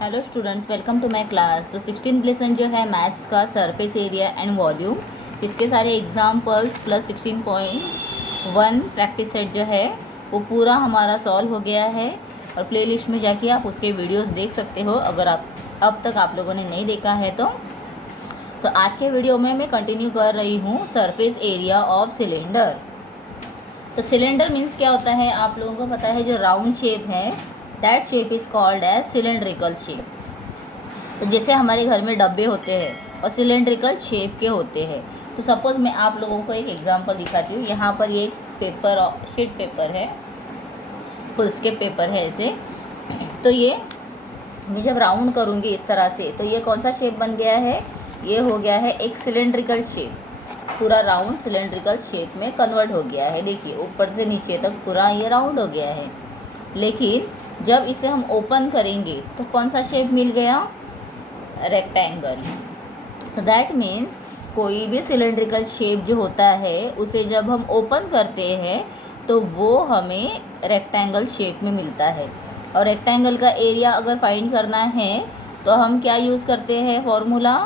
Hello students, welcome to my class. तो 16th lesson जो है मैथ्स का सरफेस एरिया एंड वॉल्यूम, इसके सारे एग्जाम्पल्स प्लस 16.1 प्रैक्टिस सेट जो है वो पूरा हमारा सॉल्व हो गया है। और प्लेलिस्ट में जाके आप उसके वीडियोस देख सकते हो अगर आप अब तक आप लोगों ने नहीं देखा है तो आज के वीडियो में मैं कंटिन्यू कर रही हूँ सरफेस एरिया ऑफ सिलेंडर। तो सिलेंडर मीन्स क्या होता है, आप लोगों को पता है, जो राउंड शेप है that shape is called as cylindrical shape. तो जैसे हमारे घर में डब्बे होते हैं और सिलेंड्रिकल शेप के होते हैं। तो सपोज़ मैं आप लोगों को एक एग्जांपल दिखाती हूँ। यहाँ पर ये पेपर, शीट पेपर है, फुलस्केप पेपर है ऐसे। तो ये मैं जब राउंड करूँगी इस तरह से तो ये कौन सा शेप बन गया है, ये हो गया है एक सिलेंड्रिकल शेप। पूरा राउंड सिलेंड्रिकल शेप में कन्वर्ट हो गया है। देखिए ऊपर से नीचे तक पूरा ये राउंड हो गया है। लेकिन जब इसे हम ओपन करेंगे तो कौन सा शेप मिल गया, रेक्टेंगल। सो दैट मीन्स कोई भी सिलेंड्रिकल शेप जो होता है उसे जब हम ओपन करते हैं तो वो हमें रेक्टेंगल शेप में मिलता है। और रेक्टेंगल का एरिया अगर फाइंड करना है तो हम क्या यूज़ करते हैं, formula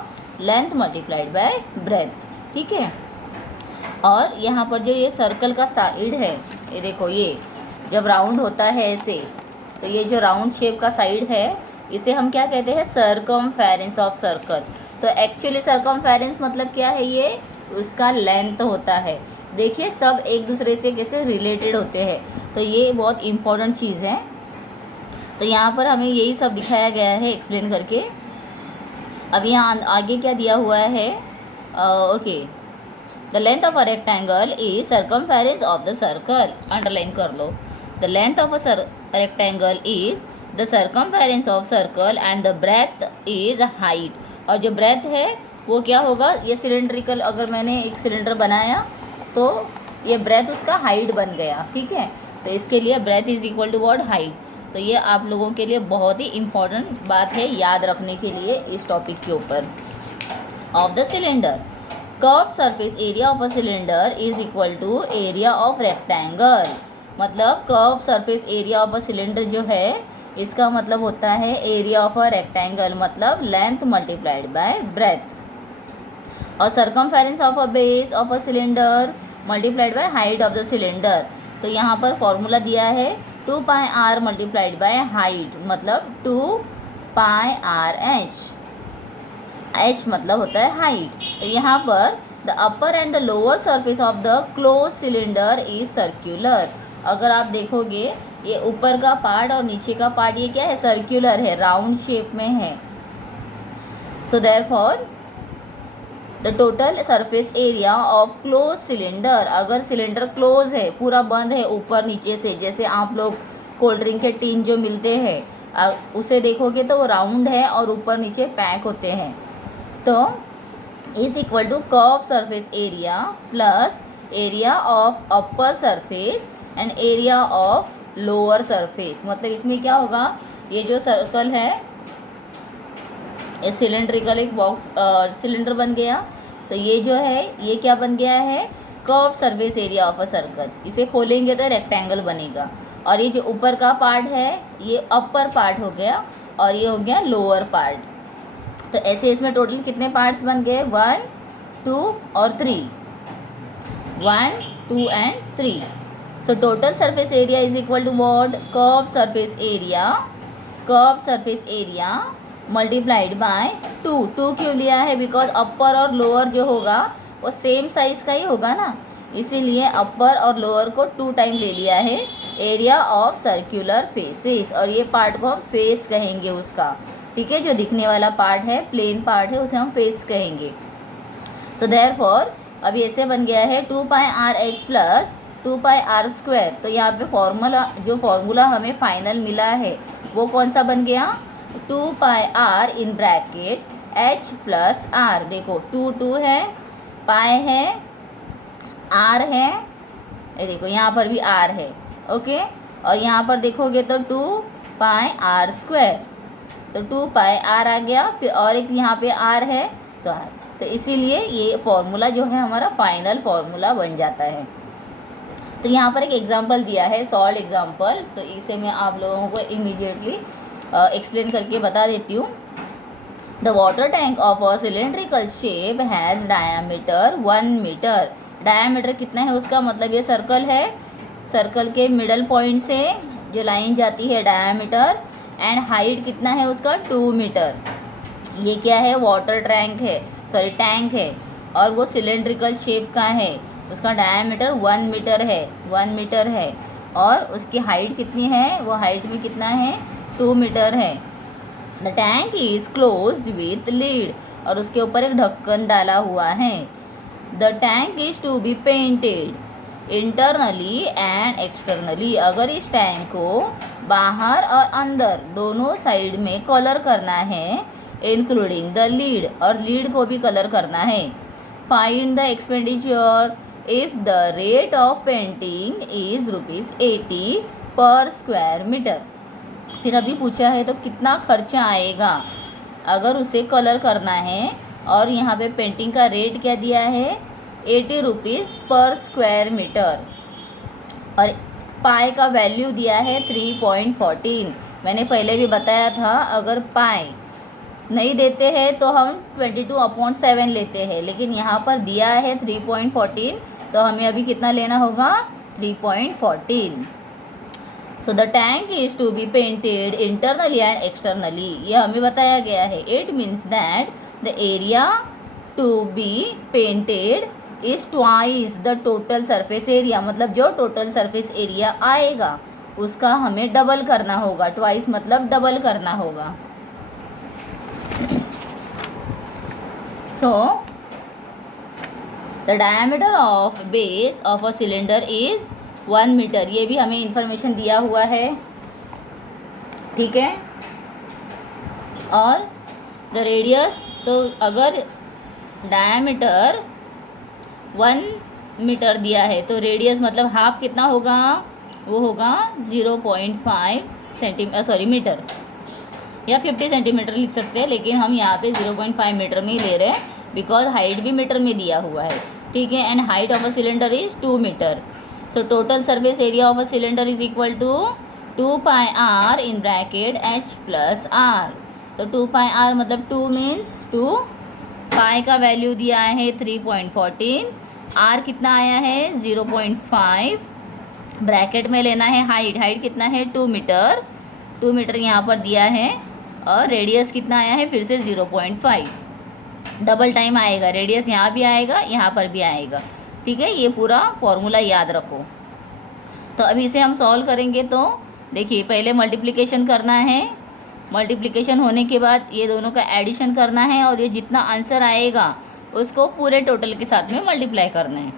length multiplied by breath. ठीक है। और यहाँ पर जो ये सर्कल का साइड है, ये देखो, ये जब राउंड होता है ऐसे, तो ये जो राउंड शेप का साइड है इसे हम क्या कहते हैं, सर्कमफेरेंस ऑफ सर्कल। तो एक्चुअली सर्कमफेरेंस मतलब क्या है, ये उसका लेंथ होता है। देखिए सब एक दूसरे से कैसे रिलेटेड होते हैं, तो ये बहुत इम्पोर्टेंट चीज़ है। तो यहाँ पर हमें यही सब दिखाया गया है एक्सप्लेन करके। अब यहाँ आगे क्या दिया हुआ है, okay, the length of a rectangle is circumference of the circle. Underline कर लो, the length of a rectangle is the circumference of circle and the breadth is height. और जो ब्रेथ है वो क्या होगा, ये सिलेंड्रिकल, अगर मैंने एक सिलेंडर बनाया तो ये ब्रेथ उसका हाइट बन गया। ठीक है। तो इसके लिए breadth is equal to what, height. तो ये आप लोगों के लिए बहुत ही इम्पॉर्टेंट बात है याद रखने के लिए इस टॉपिक के ऊपर। Of the cylinder, curve surface area of a cylinder is equal to area of rectangle. मतलब curve surface area of a cylinder जो है इसका मतलब होता है एरिया ऑफ अ रेक्टेंगल, मतलब लेंथ मल्टीप्लाइड बाय ब्रेथ। और circumference of a base of a cylinder multiplied by height of the cylinder. तो यहाँ पर फॉर्मूला दिया है 2 pi r multiplied by height, मतलब 2 पाई आर एच। एच मतलब होता है हाइट। तो यहाँ पर the upper and the lower surface of the close cylinder is circular. अगर आप देखोगे ये ऊपर का पार्ट और नीचे का पार्ट ये क्या है, सर्क्यूलर है, राउंड शेप में है। So therefore the total surface area of close cylinder, अगर सिलेंडर क्लोज है, पूरा बंद है ऊपर नीचे से, जैसे आप लोग कोल्ड ड्रिंक के टीन जो मिलते हैं उसे देखोगे तो वो राउंड है और ऊपर नीचे पैक होते हैं। तो is equal to curve surface area plus area of upper surface and area of lower surface. मतलब इसमें क्या होगा, ये जो सर्कल है, ये सिलेंड्रिकल एक बॉक्स सिलेंडर बन गया। तो ये जो है ये क्या बन गया है, curve surface area of a circle. इसे खोलेंगे तो रेक्टेंगल बनेगा। और ये जो ऊपर का पार्ट है ये अपर पार्ट हो गया और ये हो गया लोअर पार्ट। तो ऐसे इसमें टोटल कितने पार्ट्स बन गए, 1 2 और 3, 1 2 and 3। So total surface area is equal to what, curve surface area multiplied by 2 क्यों लिया है, बिकॉज अपर और लोअर जो होगा वो सेम साइज़ का ही होगा ना, इसीलिए अपर और लोअर को 2 टाइम ले लिया है। एरिया ऑफ सर्क्यूलर फेसेस, और ये पार्ट को हम फेस कहेंगे उसका। ठीक है, जो दिखने वाला पार्ट है, प्लेन पार्ट है, उसे हम फेस कहेंगे। सो देयरफॉर अब ऐसे बन गया है 2 pi r h plus 2 pi r square. तो यहाँ पे फॉर्मूला हमें फाइनल मिला है वो कौन सा बन गया, 2 pi r in bracket h plus r. देखो 2 है, पाई है, आर है, ये देखो यहाँ पर भी आर है। ओके, और यहाँ पर देखोगे तो 2 पाई आर स्क्वायर, तो 2 पाई आर आ गया, फिर और एक यहाँ पे आर है तो आर। तो इसीलिए ये फॉर्मूला जो है हमारा फाइनल फॉर्मूला बन जाता है। तो यहाँ पर एक एग्जांपल दिया है, सॉल्व एग्जांपल, तो इसे मैं आप लोगों को इमीडिएटली एक्सप्लेन करके बता देती हूँ। The water tank of a cylindrical shape has diameter 1 metre. Diameter कितना है उसका मतलब ये सर्कल है, सर्कल के मिडल पॉइंट से जो लाइन जाती है डायामीटर, एंड हाइट कितना है उसका 2 मीटर। ये क्या है, वाटर टैंक है, सॉरी टैंक है, और वो सिलेंड्रिकल शेप का है, उसका डायामीटर 1 मीटर है, 1 मीटर है, और उसकी हाइट कितनी है, वो हाइट में कितना है 2 मीटर है। The tank is closed with lid, और उसके ऊपर एक ढक्कन डाला हुआ है। The tank is to be painted internally and externally. अगर इस टैंक को बाहर और अंदर दोनों साइड में कलर करना है, इंक्लूडिंग द लीड, और लीड को भी कलर करना है। Find the expenditure if the rate of painting is ₹80 पर स्क्वायर मीटर। फिर अभी पूछा है तो कितना खर्चा आएगा अगर उसे कलर करना है, और यहाँ पे पेंटिंग का रेट क्या दिया है, ₹80 पर स्क्वायर मीटर, और पाई का वैल्यू दिया है 3.14। मैंने पहले भी बताया था, अगर पाई नहीं देते हैं तो हम 22/7 लेते हैं, लेकिन यहाँ पर दिया है 3.14, तो हमें अभी कितना लेना होगा, 3.14। So the tank is to be painted internally and externally, ये हमें बताया गया है। It means that the area to be painted is twice the total surface area, मतलब जो टोटल सरफेस एरिया आएगा उसका हमें डबल करना होगा। ट्वाइस मतलब डबल करना होगा। So the diameter of base of a cylinder is 1 metre, ये भी हमें इंफॉर्मेशन दिया हुआ है, ठीक है। और द रेडियस, तो अगर डायमीटर 1 मीटर दिया है तो रेडियस मतलब हाफ कितना होगा, वो होगा 0.5 मीटर, या 50 सेंटीमीटर लिख सकते हैं, लेकिन हम यहाँ पे 0.5 मीटर में ही ले रहे हैं, बिकॉज हाइट भी मीटर में दिया हुआ है, ठीक है। And height of a cylinder is 2 metre. So total surface area of a cylinder is equal to 2πr in bracket h plus r। तो 2πr मतलब 2 मीन्स 2, पाई का वैल्यू दिया है 3.14, r कितना आया है 0.5, ब्रैकेट में लेना है हाइट, हाइट कितना है 2 मीटर, 2 मीटर यहाँ पर दिया है, और रेडियस कितना आया है फिर से 0.5, डबल टाइम आएगा, रेडियस यहाँ भी आएगा यहाँ पर भी आएगा, ठीक है। ये पूरा फॉर्मूला याद रखो। तो अभी इसे हम सॉल्व करेंगे, तो देखिए पहले मल्टीप्लिकेशन करना है, मल्टीप्लिकेशन होने के बाद ये दोनों का एडिशन करना है, और ये जितना आंसर आएगा उसको पूरे टोटल के साथ में मल्टीप्लाई करना है।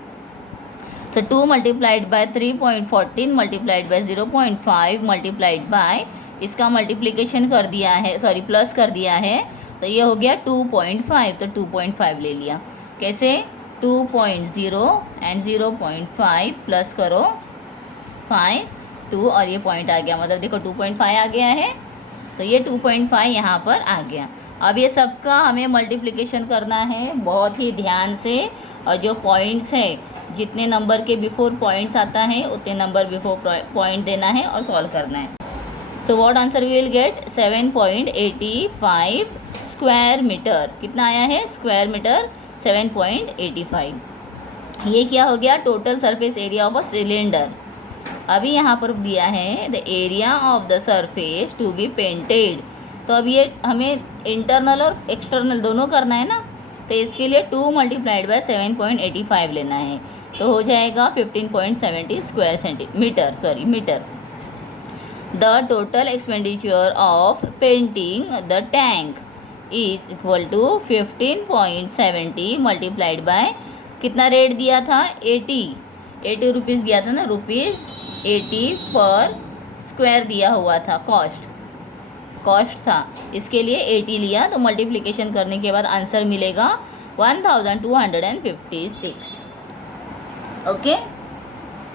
सो 2 multiplied bye 3.14 multiplied by 0.5 multiplied by, इसका मल्टीप्लिकेशन कर दिया है, सॉरी प्लस कर दिया है, तो ये हो गया 2.5, तो 2.5 ले लिया। कैसे, 2.0 एंड 0.5 प्लस करो 5, 2, और ये पॉइंट आ गया, मतलब देखो 2.5 आ गया है, तो ये 2.5 यहाँ पर आ गया। अब ये सबका हमें मल्टीप्लिकेशन करना है बहुत ही ध्यान से, और जो पॉइंट्स है, जितने नंबर के बिफोर पॉइंट्स आता है उतने नंबर बिफोर पॉइंट देना है और सॉल्व करना है। So what answer we will get, 7.85 square metre. कितना आया है स्क्वायर मीटर, 7.85। ये क्या हो गया, total surface area of a cylinder. अभी यहाँ पर दिया है the area of the surface to be painted, तो अब ये हमें इंटरनल और एक्सटर्नल दोनों करना है ना, तो इसके लिए 2 मल्टीप्लाइड बाय 7.85 लेना है, तो हो जाएगा 15.70 square centimetre, metre. The total expenditure of painting the tank is equal to 15.70 multiplied by, कितना रेट दिया था, 80 रुपीज़ दिया था ना, ₹80 पर स्क्वायर दिया हुआ था, कॉस्ट था, इसके लिए 80 लिया, तो मल्टीप्लिकेशन करने के बाद आंसर मिलेगा 1256। ओके,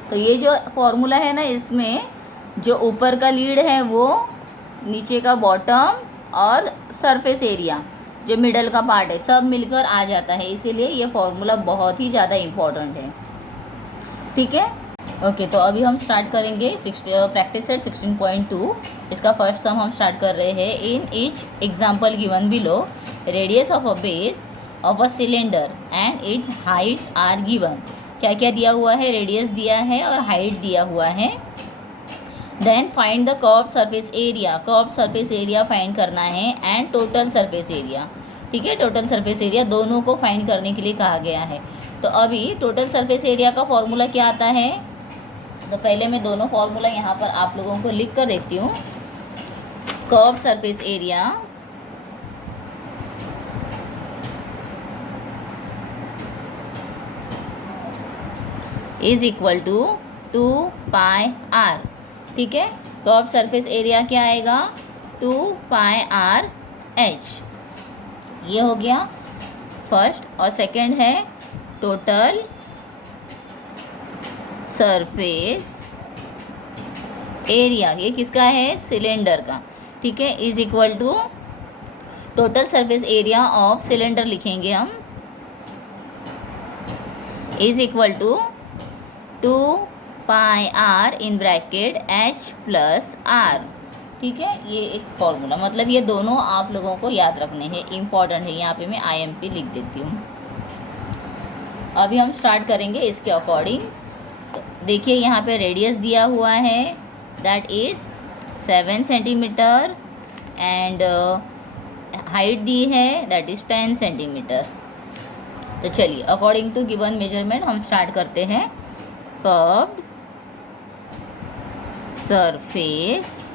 तो ये जो फॉर्मूला है ना, इसमें जो ऊपर का लीड है वो नीचे का बॉटम और सरफेस एरिया जो मिडल का पार्ट है सब मिलकर आ जाता है, इसीलिए ये फॉर्मूला बहुत ही ज़्यादा इम्पॉर्टेंट है, ठीक है। ओके तो अभी हम स्टार्ट करेंगे प्रैक्टिस सेट 16.2। इसका फर्स्ट सम हम स्टार्ट कर रहे हैं। In each example given below radius of a base of a cylinder and its heights are given. क्या क्या दिया हुआ है, रेडियस दिया है और हाइट दिया हुआ है। Then find the curved surface area, curved surface area find करना है एंड टोटल सरफेस एरिया। ठीक है, टोटल सरफेस एरिया दोनों को फाइंड करने के लिए कहा गया है। तो अभी टोटल सरफेस एरिया का फॉर्मूला क्या आता है, तो पहले मैं दोनों फॉर्मूला यहाँ पर आप लोगों को लिख कर देती हूँ। Curved surface area is equal to 2 pi r. ठीक है, कर्व्ड सरफेस एरिया क्या आएगा, 2 पाई आर एच। ये हो गया फर्स्ट। और सेकंड है टोटल सरफेस एरिया, ये किसका है, सिलेंडर का। ठीक है, is equal to total surface area of cylinder लिखेंगे हम, is equal to 2 pi r in bracket h plus r. ठीक है, ये एक फॉर्मूला, मतलब ये दोनों आप लोगों को याद रखने हैं, इम्पॉर्टेंट है। यहाँ पे मैं IMP लिख देती हूँ। अभी हम स्टार्ट करेंगे इसके अकॉर्डिंग। तो देखिए यहाँ पे रेडियस दिया हुआ है, that is 7 centimetre and height दी है, दैट इज़ 10 सेंटीमीटर। तो चलिए अकॉर्डिंग टू गिवन मेजरमेंट हम स्टार्ट करते हैं। Curved surface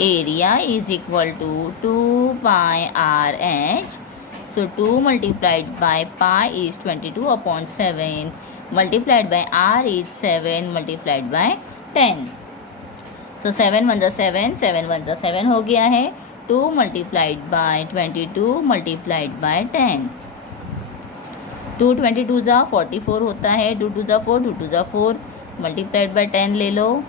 area is equal to 2 pi r h. So 2 multiplied by pi is 22/7 multiplied by r is 7 multiplied by 10. So 7 1 7, 7 1 7 हो गया है। 2 multiplied by 22 multiplied by 10. 2 22 44 होता है, 2 2 4, 2 2 4 multiplied by 10 ले लो,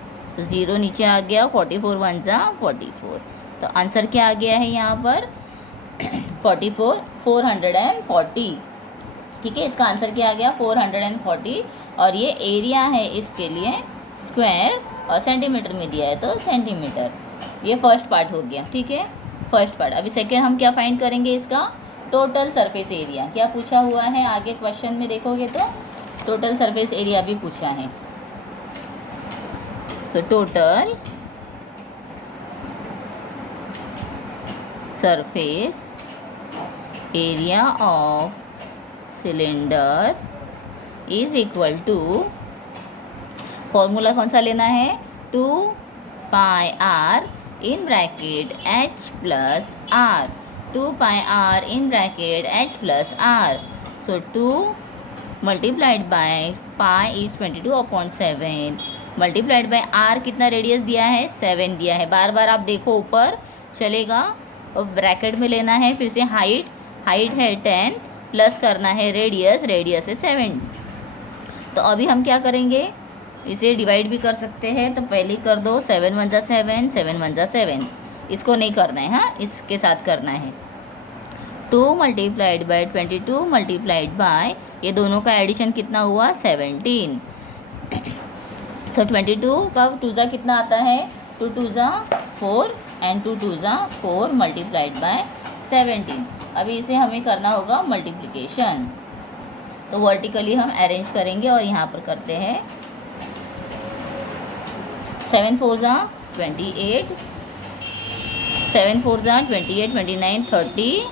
0 नीचे आ गया, 44 1 44। तो आंसर क्या आ गया है यहाँ पर 440। ठीक है, इसका आंसर क्या आ गया 440। और ये एरिया है इसके लिए स्क्वायर, और सेंटीमीटर में दिया है तो सेंटीमीटर। ये फर्स्ट पार्ट हो गया। ठीक है, फर्स्ट पार्ट। अभी सेकेंड हम क्या फाइंड करेंगे, इसका टोटल सरफेस एरिया। क्या पूछा हुआ है आगे क्वेश्चन में देखोगे तो टोटल सरफेस एरिया भी पूछा है। So total surface area of cylinder is equal to, formula कौन सा लेना है, 2 pi r in bracket h plus r. 2 pi r in bracket h plus r. So 2 multiplied by pi is 22/7 multiplied by r, कितना radius दिया है, 7 दिया है। बार बार आप देखो ऊपर चलेगा, और ब्रैकेट में लेना है। फिर से हाइट है 10 प्लस करना है रेडियस, रेडियस है 7। तो अभी हम क्या करेंगे, इसे डिवाइड भी कर सकते हैं। तो पहले कर दो, 7 1 7, 7 1 7। इसको नहीं करना है, हाँ इसके साथ करना है। 2 मल्टीप्लाइड बाय 22 मल्टीप्लाइड बाय, ये दोनों का एडिशन कितना हुआ 17। सो 22 का 2 कितना आता है, 2 2 4 एंड 2 2 4 मल्टीप्लाइड बाय 17। अभी इसे हमें करना होगा मल्टीप्लिकेशन। तो वर्टिकली हम अरेंज करेंगे और यहाँ पर करते हैं। 7 4 28, 7 4 28, 29 30।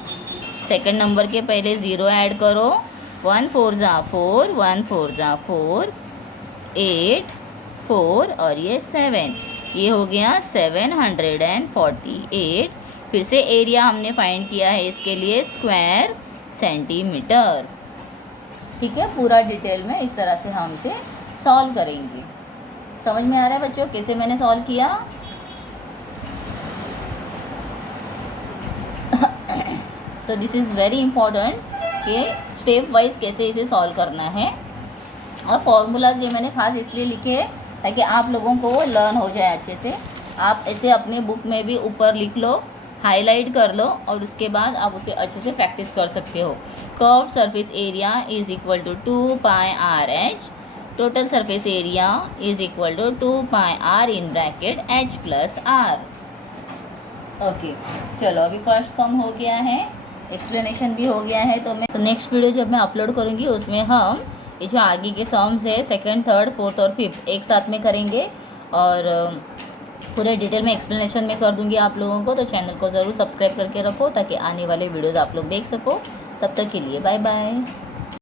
सेकंड नंबर के पहले 0 ऐड करो। 1 4 4, 1 4 4, 8 4 और ये 7। ये हो गया 748। फिर से एरिया हमने फाइंड किया है इसके लिए स्क्वायर सेंटीमीटर। ठीक है, पूरा डिटेल में इस तरह से हम इसे सॉल्व करेंगे। समझ में आ रहा है बच्चों कैसे मैंने सॉल्व किया। तो दिस इज़ वेरी इम्पॉर्टेंट कि स्टेप वाइज कैसे इसे सॉल्व करना है। और फॉर्मूलाज ये मैंने खास इसलिए लिखे ताकि आप लोगों को लर्न हो जाए अच्छे से। आप ऐसे अपने बुक में भी ऊपर लिख लो, हाईलाइट कर लो, और उसके बाद आप उसे अच्छे से प्रैक्टिस कर सकते हो। Curved surface area is equal to 2 pi r h. Total surface area is equal to 2πr in bracket h plus r. Okay, चलो अभी फर्स्ट सम हो गया है, एक्सप्लेनेशन भी हो गया है। तो नेक्स्ट वीडियो जब मैं अपलोड करूँगी उसमें हम ये जो आगे के सम्स है सेकंड, थर्ड, फोर्थ और फिफ्थ एक साथ में करेंगे और पूरे डिटेल में एक्सप्लेनेशन में कर दूंगी आप लोगों को। तो चैनल को ज़रूर सब्सक्राइब करके रखो ताकि आने वाले वीडियोज़ आप लोग देख सको। तब तक के लिए बाय बाय।